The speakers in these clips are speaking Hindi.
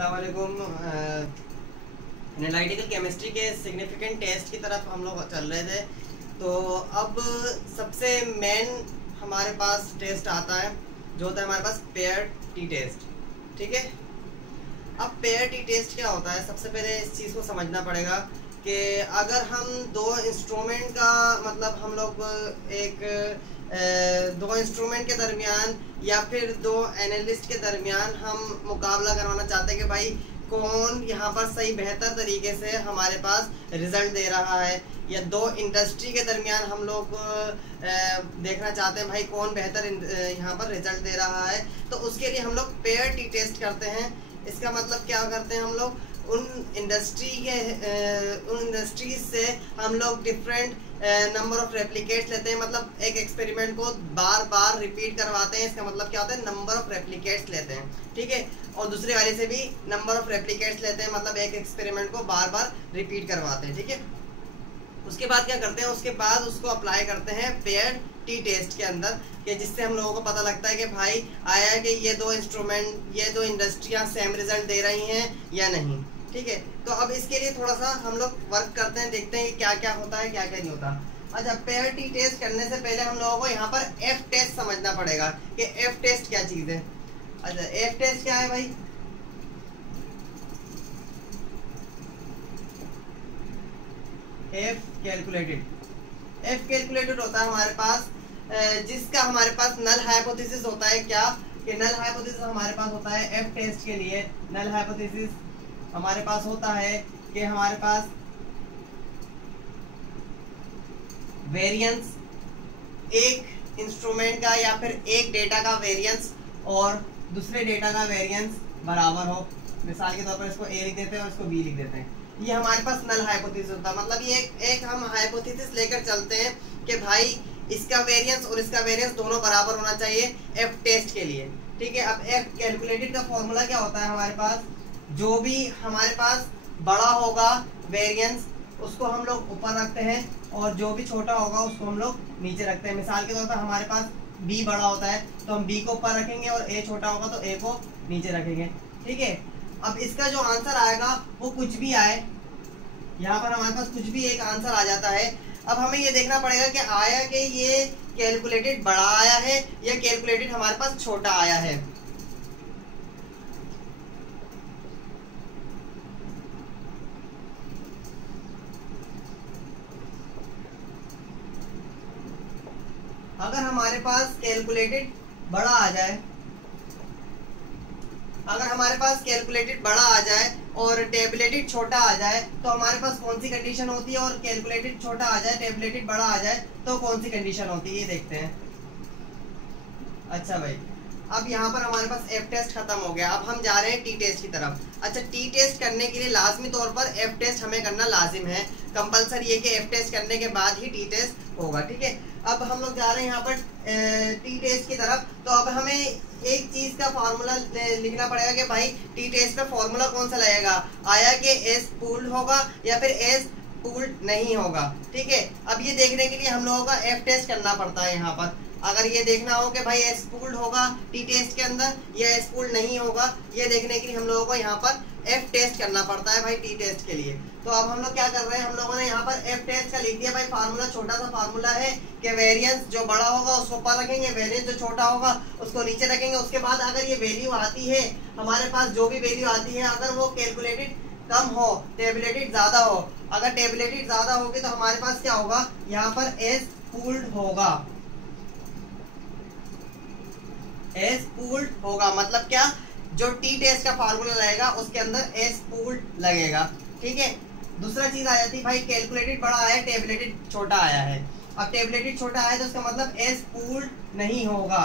अस्सलाम वालेकुम। एनालिटिकल केमिस्ट्री के सिग्निफिकेंट टेस्ट की तरफ हम लोग चल रहे थे। तो अब सबसे मेन हमारे पास टेस्ट आता है जो होता है हमारे पास पेयर टी टेस्ट। ठीक है, अब पेयर टी टेस्ट क्या होता है? सबसे पहले इस चीज़ को समझना पड़ेगा कि अगर हम दो इंस्ट्रूमेंट का मतलब हम लोग दो इंस्ट्रूमेंट के दरमियान या फिर दो एनालिस्ट के दरमियान हम मुकाबला करवाना चाहते हैं कि भाई कौन यहाँ पर सही बेहतर तरीके से हमारे पास रिजल्ट दे रहा है, या दो इंडस्ट्री के दरमियान हम लोग देखना चाहते हैं भाई कौन बेहतर यहाँ पर रिजल्ट दे रहा है, तो उसके लिए हम लोग पेयर टी टेस्ट करते हैं। इसका मतलब क्या करते हैं, हम लोग उन इंडस्ट्रीज से हम लोग डिफरेंट नंबर ऑफ रेप्लिकेट्स लेते हैं। मतलब एक एक्सपेरिमेंट को बार बार रिपीट करवाते हैं, इसका मतलब क्या होता है, नंबर ऑफ रेप्लिकेट्स लेते हैं। ठीक है, और दूसरे वाले से भी नंबर ऑफ रेप्लिकेट्स लेते हैं, मतलब एक एक्सपेरिमेंट को बार बार रिपीट करवाते हैं। ठीक है, उसके बाद क्या करते हैं, उसके बाद उसको अप्लाई करते हैं पेयर टी टेस्ट के अंदर, कि जिससे हम लोगों को पता लगता है कि भाई आया कि ये दो इंस्ट्रूमेंट, ये दो इंडस्ट्रियां सेम रिजल्ट दे रही हैं या नहीं। ठीक है, तो अब इसके लिए थोड़ा सा हम लोग वर्क करते हैं, देखते हैं कि क्या क्या होता है क्या क्या नहीं होता। अच्छा, पेयर टी टेस्ट करने से पहले हम लोगों को यहाँ पर एफ टेस्ट समझना पड़ेगा कि एफ टेस्ट क्या चीज़ है। अच्छा, एफ टेस्ट क्या है भाई? एफ कैलकुलेटेड होता है हमारे पास, जिसका हमारे पास नल हाइपोथेसिस होता है। क्या कि नल हाइपोथेसिस हमारे पास होता है एफ टेस्ट के लिए। नल हाइपोथेसिस हमारे पास होता है कि हमारे पास वेरिएंस, एक इंस्ट्रूमेंट का या फिर एक डेटा का वेरिएंस और दूसरे डेटा का वेरिएंस बराबर हो। मिसाल के तौर पर इसको ए लिख देते हैं और इसको बी लिख देते हैं। ये हमारे पास नल हाइपोथेसिस होता है। मतलब ये एक हम हाइपोथेसिस लेकर चलते हैं कि भाई इसका वेरिएंस और इसका वेरिएंस दोनों बराबर होना चाहिए एफ टेस्ट के लिए। ठीक है, अब एफ कैलकुलेटेड का फॉर्मूला क्या होता है हमारे पास, जो भी हमारे पास बड़ा होगा वेरिएंस उसको हम लोग ऊपर रखते हैं और जो भी छोटा होगा उसको हम लोग नीचे रखते हैं। मिसाल के तौर पर हमारे पास बी बड़ा होता है तो हम बी को ऊपर रखेंगे और ए छोटा होगा तो ए को नीचे रखेंगे। ठीक है, अब इसका जो आंसर आएगा वो कुछ भी आए, यहाँ पर हमारे पास कुछ भी एक आंसर आ जाता है। अब हमें ये देखना पड़ेगा कि आया कि ये कैलकुलेटेड बड़ा आया है या कैलकुलेटेड हमारे पास छोटा आया है। अगर हमारे पास कैलकुलेटेड बड़ा आ जाए, अगर हमारे पास कैलकुलेटेड बड़ा आ जाए और टेबुलेटेड छोटा आ जाए तो हमारे पास कौन सी कंडीशन होती है, और कैलकुलेटेड छोटा आ जाए टेबुलेटेड बड़ा आ जाए तो कौन सी कंडीशन होती है, ये देखते हैं। अच्छा भाई, अब यहाँ पर हमारे पास एफ टेस्ट खत्म हो गया, अब हम जा रहे हैं टी टेस्ट की तरफ। अच्छा, टी टेस्ट करने के लिए लाजमी तौर पर एफ टेस्ट हमें करना लाजिम है, कंपलसरी ये कि एफ टेस्ट करने के बाद ही टी टेस्ट होगा। ठीक है, अब हम लोग जा रहे हैं यहाँ पर टी टेस्ट की तरफ। तो अब हमें एक चीज का फार्मूला लिखना पड़ेगा कि भाई टी टेस्ट का फार्मूला कौन सा लगेगा, आया कि एस पूल्ड होगा या फिर एस पूल्ड नहीं होगा। ठीक है, अब ये देखने के लिए हम लोगों का एफ टेस्ट करना पड़ता है। यहाँ पर अगर ये देखना हो कि भाई एस पूल्ड होगा टी टेस्ट के अंदर या एस पूल्ड नहीं होगा, ये देखने के लिए हम लोगों को यहाँ पर एफ टेस्ट करना पड़ता है भाई टी टेस्ट के लिए। तो अब हम लोग क्या कर रहे हैं, हम लोगों ने यहाँ पर एफ टेस्ट का लिख दिया भाई। फार्मूला छोटा सा फार्मूला है कि वेरिएंस जो बड़ा होगा उसको ऊपर रखेंगे, वेरिएंस जो छोटा होगा उसको नीचे रखेंगे। उसके बाद अगर ये वैल्यू आती है हमारे पास, जो भी वैल्यू आती है, अगर वो कैलकुलेटेड कम हो टेबुलेटेड ज्यादा हो, अगर टेबुलेटेड ज्यादा होगी तो हमारे पास क्या होगा, यहाँ पर एस पूल्ड होगा। एस पूल्ड होगा मतलब क्या, जो टी टेस्ट का फार्मूला लगेगा उसके अंदर एस पूल्ड लगेगा। ठीक है, दूसरा चीज आ जाती है भाई कैलकुलेटेड बड़ा आया टेबुलेटेड छोटा आया है। अब टेबुलेटेड छोटा आया तो उसका मतलब एस पूल्ड नहीं होगा,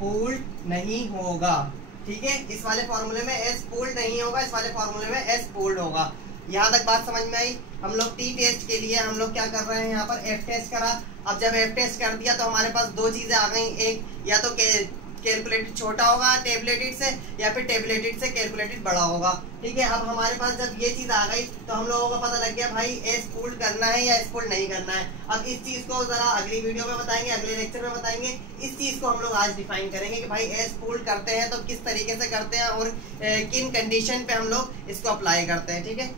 पूल्ड नहीं होगा। ठीक है, इस वाले फॉर्मूले में एस पूल्ड नहीं होगा, इस वाले फॉर्मूले में एस पूल्ड होगा। यहाँ तक बात समझ में आई। हम लोग टी टेस्ट के लिए हम लोग क्या कर रहे हैं, यहाँ पर एफ टेस्ट करा। अब जब एफ टेस्ट कर दिया तो हमारे पास दो चीजें आ गई, एक या तो कैलकुलेटेड छोटा होगा टेबलेटेड से, या फिर टेबलेटेड से कैलकुलेटेड बड़ा होगा। ठीक है, अब हमारे पास जब ये चीज आ गई तो हम लोगों को पता लग गया भाई एस पुल्ड करना है या एस पुल्ड नहीं करना है। अब इस चीज को जरा अगली वीडियो में बताएंगे, अगले लेक्चर में बताएंगे। इस चीज को हम लोग आज डिफाइन करेंगे कि भाई एस पुल्ड करते हैं तो किस तरीके से करते हैं और किन कंडीशन पे हम लोग इसको अप्लाई करते हैं। ठीक है,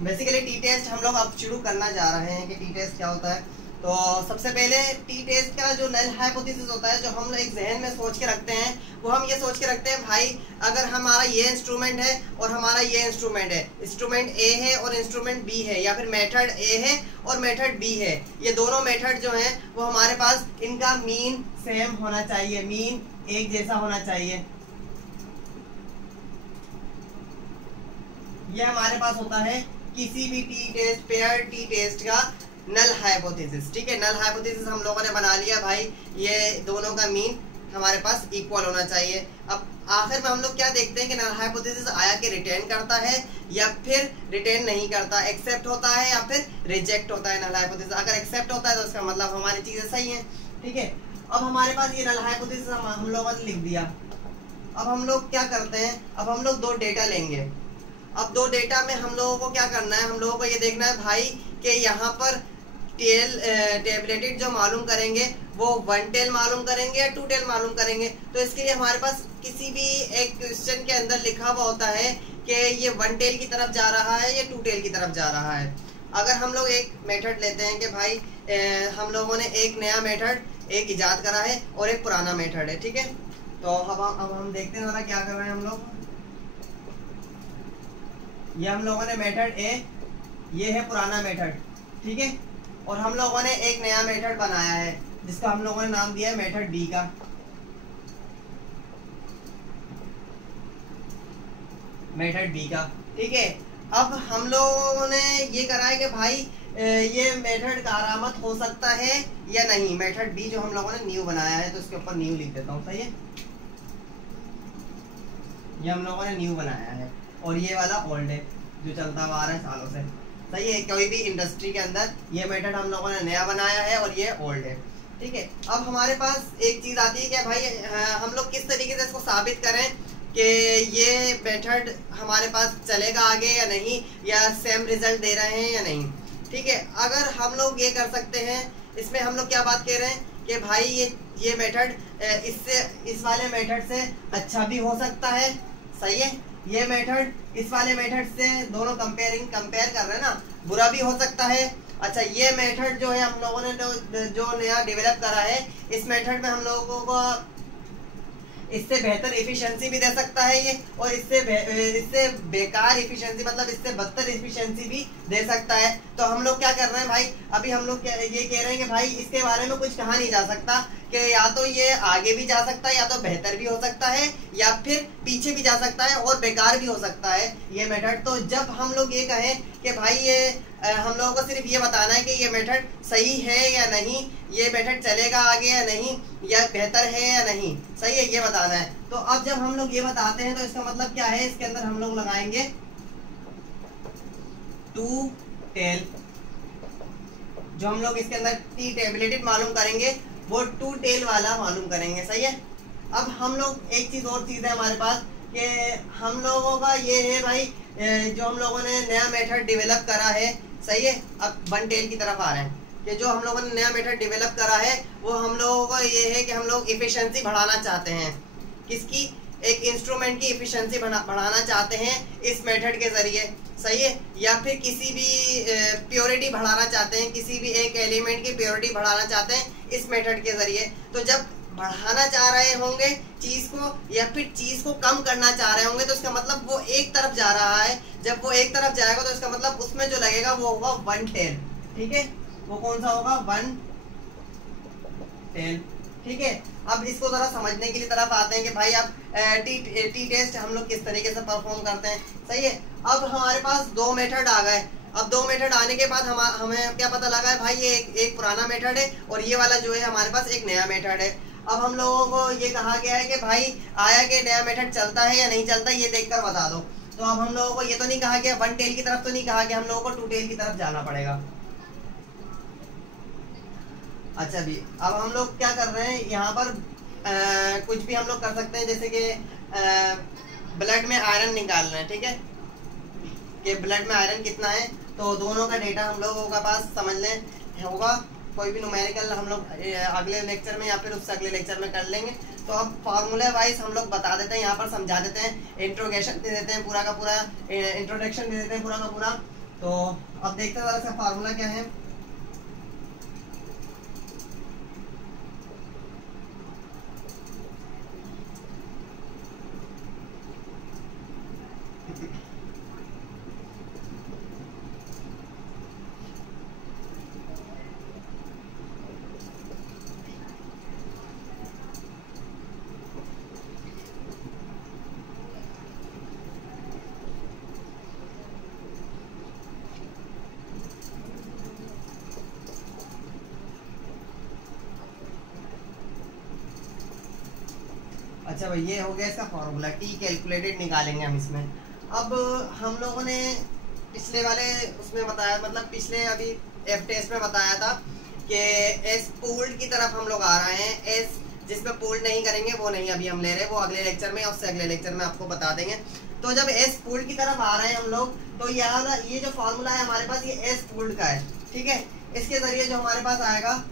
बेसिकली टी टेस्ट हम लोग अब शुरू करना जा रहे हैं कि टी टेस्ट क्या होता है। तो सबसे पहले टी टेस्ट का जो नल हाइपोथेसिस होता है, जो हम लोग एक जहन में सोच के रखते हैं, वो हम ये सोच के रखते हैं भाई अगर हमारा ये इंस्ट्रूमेंट है और हमारा ये इंस्ट्रूमेंट है, इंस्ट्रूमेंट ए है और इंस्ट्रूमेंट बी है, या फिर मेथड ए है और मेथड बी है, ये दोनों मेथड जो हैं वो हमारे पास इनका मीन सेम होना चाहिए, मीन एक जैसा होना चाहिए। ये हमारे पास होता है किसी भी t test, pair t test का नल हाइपोथेसिस। ठीक है, नल हाइपोथेसिस हम लोगों ने बना लिया भाई, ये दोनों का मीन हमारे पास इक्वल होना चाहिए। अब आखिर में हम लोग क्या देखते हैं कि नल हाइपोथेसिस आया कि रिटेन करता है या फिर रिटेन नहीं करता, एक्सेप्ट होता है या फिर रिजेक्ट होता है नल हाइपोथेसिस। अगर एक्सेप्ट होता है तो उसका मतलब हमारी चीजें सही हैं। ठीक है, अब हमारे पास ये नल हाइपोथेसिस हम लोगों ने लिख दिया। अब हम लोग क्या करते हैं, अब हम लोग दो डेटा लेंगे। अब दो डेटा में हम लोगों को क्या करना है, हम लोगों को ये देखना है भाई कि यहाँ पर टेबलेटेड जो मालूम करेंगे वो 1 टेल मालूम करेंगे या 2 टेल मालूम करेंगे। तो इसके लिए हमारे पास किसी भी एक क्वेश्चन के अंदर लिखा हुआ होता है कि ये 1 टेल की तरफ जा रहा है या 2 टेल की तरफ जा रहा है। अगर हम लोग एक मेथड लेते हैं कि भाई हम लोगों ने एक नया मेथड एक इजाद करा है और एक पुराना मेथड है। ठीक है, तो अब हम देखते हैं जरा क्या कर रहे हैं हम लोग। ये हम लोगों ने मेथड ए, ये है पुराना मेथड। ठीक है, और हम लोगों ने एक नया मेथड बनाया है जिसका हम लोगों ने नाम दिया है मेथड बी का। मेथड बी का। ठीक है, अब हम लोगों ने ये करा है कि भाई ये मेथड कारामद हो सकता है या नहीं। मेथड बी जो हम लोगों ने न्यू बनाया है, तो इसके ऊपर न्यू लिख देता हूँ। सही है, ये हम लोगों ने न्यू बनाया है और ये वाला ओल्ड है जो चलता हुआ आ रहा है सालों से। सही है, कोई भी इंडस्ट्री के अंदर ये मेथड हम लोगों ने नया बनाया है और ये ओल्ड है। ठीक है, अब हमारे पास एक चीज आती है कि भाई हम लोग किस तरीके से इसको साबित करें कि ये मेथड हमारे पास चलेगा आगे या नहीं, या सेम रिजल्ट दे रहे हैं या नहीं। ठीक है, अगर हम लोग ये कर सकते हैं, इसमें हम लोग क्या बात कह रहे हैं कि भाई ये मेथड इससे, इस वाले मेथड से अच्छा भी हो सकता है। सही है, ये मेथड इस वाले मेथड से, दोनों कंपेयर कर रहे हैं ना, बुरा भी हो सकता है। अच्छा, ये मेथड जो है हम लोगों ने जो नया डेवलप करा है, इस मेथड में हम लोगों को इससे बेहतर एफिशिएंसी भी दे सकता है ये, और इससे बेकार एफिशिएंसी, मतलब इससे बदतर एफिशिएंसी भी दे सकता है। तो हम लोग क्या कर रहे हैं भाई, अभी हम लोग ये कह रहे हैं कि भाई इसके बारे में कुछ कहा नहीं जा सकता कि या तो ये आगे भी जा सकता है, या तो बेहतर भी हो सकता है, या फिर पीछे भी जा सकता है और बेकार भी हो सकता है ये मेथड। तो जब हम लोग ये कहें कि भाई ये हम लोगों को सिर्फ ये बताना है कि ये मेथड सही है या नहीं, ये मेथड चलेगा आगे या नहीं, या बेहतर है या नहीं, सही है, ये बताना है। तो अब जब हम लोग ये बताते हैं तो इसका मतलब क्या है, इसके अंदर हम लोग लगाएंगे 2 टेल। जो हम लोग इसके अंदर टी टेबलेटेड मालूम करेंगे वो 2 टेल वाला मालूम करेंगे। सही है, अब हम लोग एक चीज और चीज है हमारे पास कि हम लोगों का ये है भाई, जो हम लोगों ने नया मेथड डेवलप करा है। सही है, अब 1 टेल की तरफ आ रहे हैं कि जो हम लोगों ने नया मेथड डेवलप करा है वो हम लोगों का ये है कि हम लोग एफिशिएंसी बढ़ाना चाहते हैं। किसकी? एक इंस्ट्रूमेंट की एफिशिएंसी बढ़ाना चाहते हैं इस मेथड के जरिए। सही है, या फिर किसी भी प्योरिटी बढ़ाना चाहते हैं, किसी भी एक एलिमेंट की प्योरिटी बढ़ाना चाहते हैं इस मेथड के जरिए। तो जब बढ़ाना चाह रहे होंगे चीज को, या फिर चीज को कम करना चाह रहे होंगे, तो इसका मतलब वो एक तरफ जा रहा है। जब वो एक तरफ जाएगा तो इसका मतलब उसमें जो लगेगा वो होगा 1 टेल। ठीक है, वो कौन सा होगा? 1 टेल। ठीक है, अब इसको जरा समझने के लिए तरफ आते हैं कि भाई अब टी टेस्ट हम लोग किस तरीके से परफॉर्म करते हैं। सही है, अब हमारे पास 2 मेथड आ गए। अब 2 मेथड आने के बाद हमें क्या पता लगा है भाई, ये एक पुराना मेथड है और ये वाला जो है हमारे पास एक नया मेथड है। अब हम लोगों को ये कहा गया है कि भाई आया कि नया मेथड चलता है या नहीं चलता, ये देखकर बता दो। तो अब हम लोगों को ये तो नहीं कहा गया, वन टेल की तरफ तो नहीं कहा गया, हम लोगों को टू टेल की तरफ जाना पड़ेगा। अच्छा भी, अब हम लोग क्या कर रहे हैं यहाँ पर, कुछ भी हम लोग कर सकते हैं, जैसे कि ब्लड में आयरन निकाल रहे हैं, ठीक है, कि ब्लड में आयरन कितना है, तो दोनों का डेटा हम लोगों का पास समझ लें होगा। कोई भी न्यूमेरिकल हम लोग अगले लेक्चर में या फिर उससे अगले लेक्चर में कर लेंगे। तो अब फार्मूला वाइज हम लोग बता देते हैं, यहाँ पर समझा देते हैं, इंट्रोडक्शन दे देते हैं पूरा का पूरा, इंट्रोडक्शन दे देते हैं पूरा का पूरा। तो अब देखते हैं इसका फार्मूला क्या है। अच्छा भाई, ये हो गया इसका फॉर्मूला, टी कैलकुलेटेड निकालेंगे हम इसमें। अब हम लोगों ने पिछले वाले उसमें बताया, मतलब पिछले अभी एफ टेस्ट में बताया था कि एस पूल्ड की तरफ हम लोग आ रहे हैं। एस जिसमें पूल्ड नहीं करेंगे वो नहीं अभी हम ले रहे, वो अगले लेक्चर में, उससे अगले लेक्चर में आपको बता देंगे। तो जब एस पूल्ड की तरफ आ रहे हैं हम लोग, तो यहाँ ये जो फॉर्मूला है हमारे पास, ये एस पूल्ड का है, ठीक है। इसके जरिए जो हमारे पास आएगा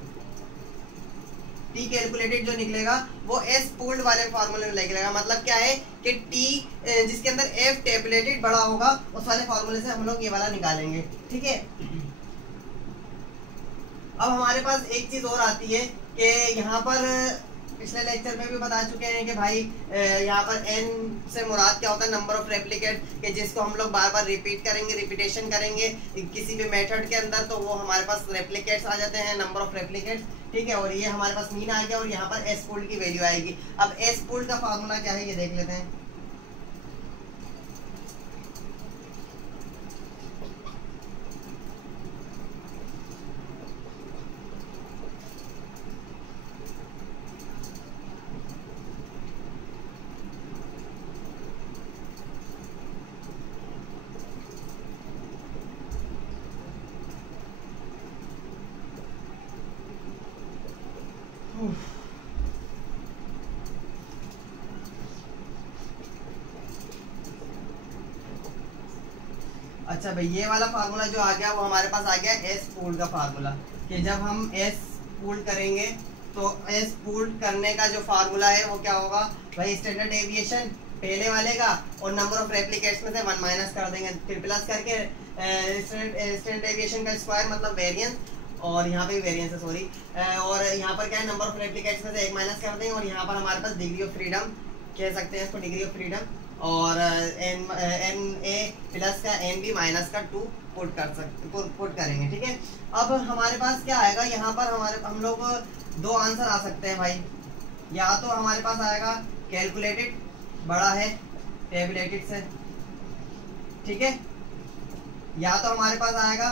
टी कैलकुलेटेड जो निकलेगा वो एस पूल्ड वाले फार्मूले में निकलेगा। मतलब क्या है कि टी जिसके अंदर एफ टेबुलेटेड बड़ा होगा उस वाले फार्मूले से हम लोग ये वाला निकालेंगे, ठीक है। अब हमारे पास एक चीज और आती है कि यहाँ पर पिछले लेक्चर में भी बता चुके हैं कि भाई यहाँ पर एन से मुराद क्या होता है, नंबर ऑफ रेप्लिकेट, कि जिसको हम लोग बार बार रिपीट करेंगे, रिपीटेशन करेंगे किसी भी मेथड के अंदर, तो वो हमारे पास रेप्लिकेट्स आ जाते हैं, नंबर ऑफ रेप्लिकेट्स, ठीक है। और ये हमारे पास मीन आ गया और यहाँ पर एस पूल्ड की वैल्यू आएगी। अब एस पूल्ड का फार्मूला क्या है ये देख लेते हैं। अच्छा भाई, ये वाला फार्मूला जो आ गया वो हमारे पास आ गया एस पूल्ड का फार्मूला, कि जब हम एस पूल्ड करेंगे तो एस पूल्ड करने का जो फार्मूला है वो क्या होगा भाई, स्टैंडर्ड डेविएशन पहले वाले का और नंबर ऑफ रेप्लिकेट्स में से 1 माइनस कर देंगे, फिर प्लस करके स्टैंडर्ड डेविएशन का स्क्वायर मतलब वेरिएंस, और यहाँ पे वेरिएंस है सॉरी, और यहाँ पर क्या है नंबर ऑफ रेप्लिकेट्स में से 1 माइनस कर देंगे, और यहाँ पर हमारे पास डिग्री ऑफ फ्रीडम कह सकते हैं इसको, डिग्री ऑफ फ्रीडम, और एन ए प्लस का एन बी माइनस का 2 पुट कर सकते, पुट करेंगे, ठीक है। अब हमारे पास क्या आएगा, यहाँ पर हम लोग 2 आंसर आ सकते हैं भाई। या तो हमारे पास आएगा कैलकुलेटेड बड़ा है टेबुलेटेड से, ठीक है, या तो हमारे पास आएगा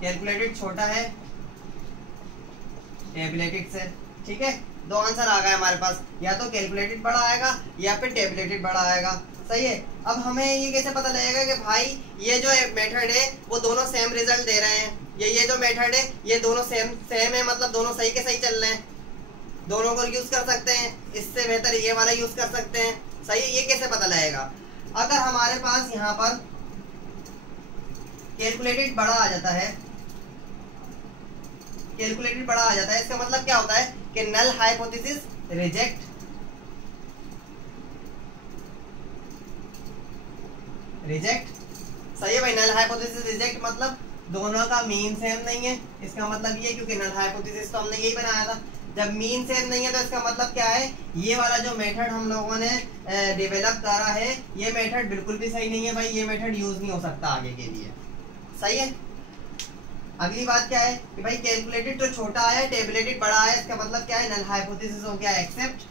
कैलकुलेटेड छोटा है टेबुलेटेड से, ठीक है। 2 आंसर आ गए हमारे पास, या तो कैलकुलेटेड बड़ा आएगा या फिर टेबुलेटेड बड़ा आएगा, सही है। अब हमें ये कैसे पता लगेगा कि भाई ये जो मेथड है वो दोनों सेम रिजल्ट दे रहे हैं, ये जो मेथड है ये दोनों सेम है, मतलब दोनों सही के सही चल रहे हैं, दोनों को यूज कर सकते हैं, इससे बेहतर ये वाला यूज कर सकते हैं, सही है। ये कैसे पता लगेगा, अगर हमारे पास यहाँ पर कैलकुलेटेड बड़ा आ जाता है, कैलकुलेटेड बड़ा आ जाता है, इसका मतलब क्या होता है कि नल हाइपोथेसिस रिजेक्ट, सही है भाई। नल हाइपोथेसिस रिजेक्ट मतलब दोनों का मीन सेम नहीं है, इसका मतलब ये, क्योंकि नल हाइपोथेसिस तो हमने यही बनाया था, जब मीन सेम नहीं है तो इसका मतलब क्या है, ये वाला जो मेथड हम लोगों ने डेवलप करा है ये मेथड बिल्कुल भी सही नहीं है भाई, ये मेथड यूज नहीं हो सकता आगे के लिए, सही है। अगली बात क्या है कि भाई कैलकुलेटेड तो छोटा है, टेबुलेटेड बड़ा है, इसका मतलब क्या है, नल हाइपोथेसिस हो गया एक्सेप्ट,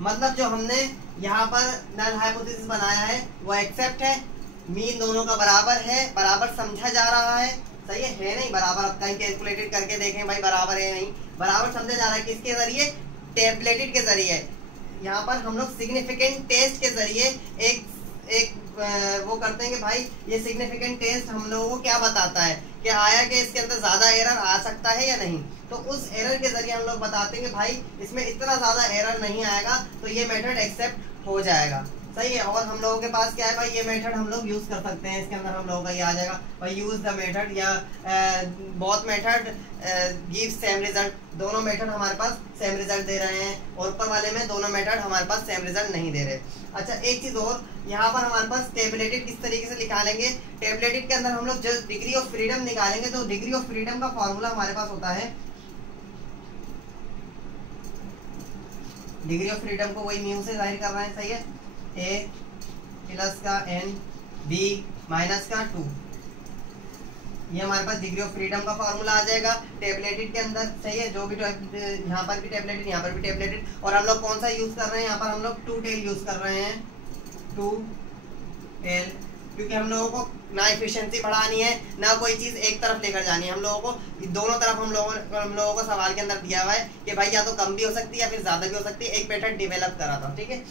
मतलब जो हमने यहाँ पर नल हाइपोथेसिस बनाया है वो एक्सेप्ट है, मीन दोनों का बराबर है, बराबर समझा जा रहा है, सही है नहीं बराबर। अब कहीं कैलकुलेटेड करके देखें भाई बराबर है नहीं, बराबर समझा जा रहा है किसके जरिए, टेबलेटेड के जरिए। यहाँ पर हम लोग सिग्निफिकेंट टेस्ट के जरिए एक वो करते हैं कि भाई ये सिग्निफिकेंट टेस्ट हम लोगों को क्या बताता है कि आया कि इसके अंदर ज्यादा एरर आ सकता है या नहीं। तो उस एरर के जरिए हम लोग बताते हैं कि भाई इसमें इतना ज्यादा एरर नहीं आएगा, तो ये मेथड एक्सेप्ट हो जाएगा, सही है। और हम लोगों के पास क्या है भाई, ये मेथड हम लोग यूज कर सकते हैं, इसके अंदर हम लोगों का ये आ जाएगा भाई यूज द मेथड या both method give same result. दोनों मेथड हमारे पास सेम रिजल्ट दे रहे हैं, और ऊपर वाले में दोनों मेथड हमारे पास सेम रिजल्ट नहीं दे रहे। अच्छा एक चीज और, यहाँ पर हमारे पास टेबलेटेड किस तरीके से निकालेंगे, टेबलेटेड के अंदर हम लोग जो डिग्री ऑफ फ्रीडम निकालेंगे, तो डिग्री ऑफ फ्रीडम का फॉर्मूला हमारे पास होता है, डिग्री ऑफ फ्रीडम को वही म्यू से जाहिर कर रहे हैं, सही है, ए प्लस का एन बी माइनस का 2, ये हमारे पास डिग्री ऑफ फ्रीडम का फॉर्मूला आ जाएगा टेबलेटेड के अंदर, सही है। जो भी यहाँ पर भी टेबलेटेड, यहाँ पर भी टेबलेटेड, और हम लोग कौन सा यूज कर रहे हैं, यहाँ पर हम लोग 2 टेल यूज कर रहे हैं, 2 टेल, क्योंकि हम लोगों को ना एफिशिएंसी बढ़ानी है ना कोई चीज एक तरफ लेकर जानी है, हम लोगों को दोनों तरफ हम लोगों को सवाल के अंदर दिया हुआ है कि भाई या तो कम भी हो सकती है या फिर ज्यादा भी हो सकती है, एक मेथड डेवलप करा था, ठीक है,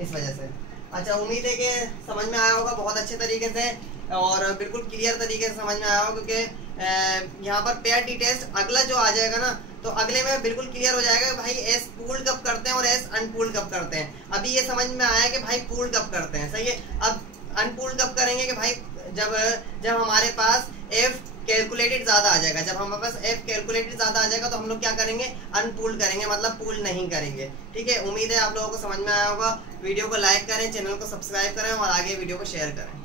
इस वजह से। अच्छा उम्मीद है कि समझ में आया होगा बहुत अच्छे तरीके से और बिल्कुल क्लियर तरीके से समझ में आया होगा, क्योंकि यहाँ पर पेयर टी टेस्ट अगला जो आ जाएगा ना, तो अगले में बिल्कुल क्लियर हो जाएगा भाई एस पूल्ड कब करते हैं और एस अनपूल्ड कब करते हैं। अभी ये समझ में आया कि भाई पूल्ड कब करते हैं, सही है। अब अनपूल्ड कब करेंगे कि भाई जब हमारे पास एफ कैलकुलेटेड ज्यादा आ जाएगा, जब हमारे पास एफ कैलकुलेटेड ज्यादा आ जाएगा तो हम लोग क्या करेंगे, अनपूल्ड करेंगे, मतलब पूल नहीं करेंगे, ठीक है। उम्मीद है आप लोगों को समझ में आया होगा। वीडियो को लाइक करें, चैनल को सब्सक्राइब करें और आगे वीडियो को शेयर करें।